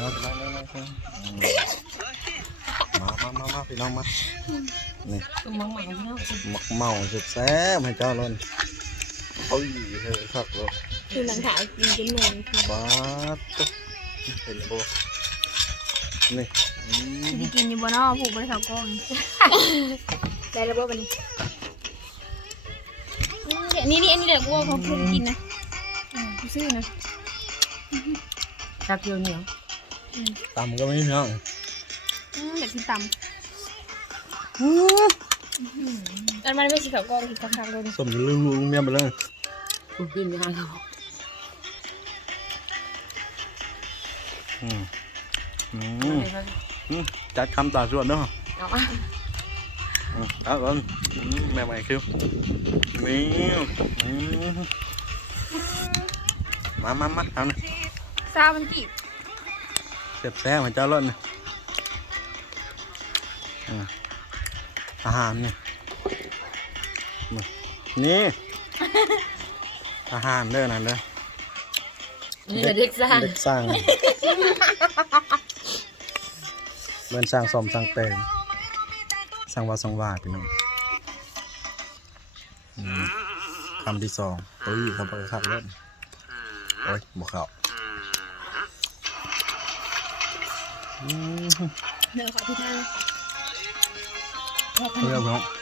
มาพี่น้องมานี่มักเมาสุดแซ่บให้เจ้าเลยเอาอยู่เถอะครับรถคือหลังถ่ายกินจนหนึ่งบ้าตุ๊กเป็นโบนี่จะกินอยู่บนนอผูกบนเขากล้องได้แล้วบ่บันนี้นี่อันนี้เดี๋ยวกูเขาเพิ่งกินนะซื้อนะชักเยอะเหนียวตำก็ไม่เนาะเดี๋ยวกินตำอันมันไม่ใช่เขากล้องที่ข้างๆเลยสมลืมเมียไปเลยกูกินไม่ได้หรอกจัดคำตาส่วนเนาะเอาก่อนแม่ใหม่คิวมีมาเอาหน่อยซามันจีบเสียบแซ่บให้เจ้าล้นนะอาหารเนี่ยนี่อาหารเด้อนั่นเด้อนี่เด็กสร้างเด็กสร้างเบิ้นสร้างสมสร้างแต่งสร้างวาสังวาพี่น้องคำที่สองตุ้ยเขาบอกขับเล่นโอ้ยบอกเขาเนื้อขอที่หน้าเรียบร้อย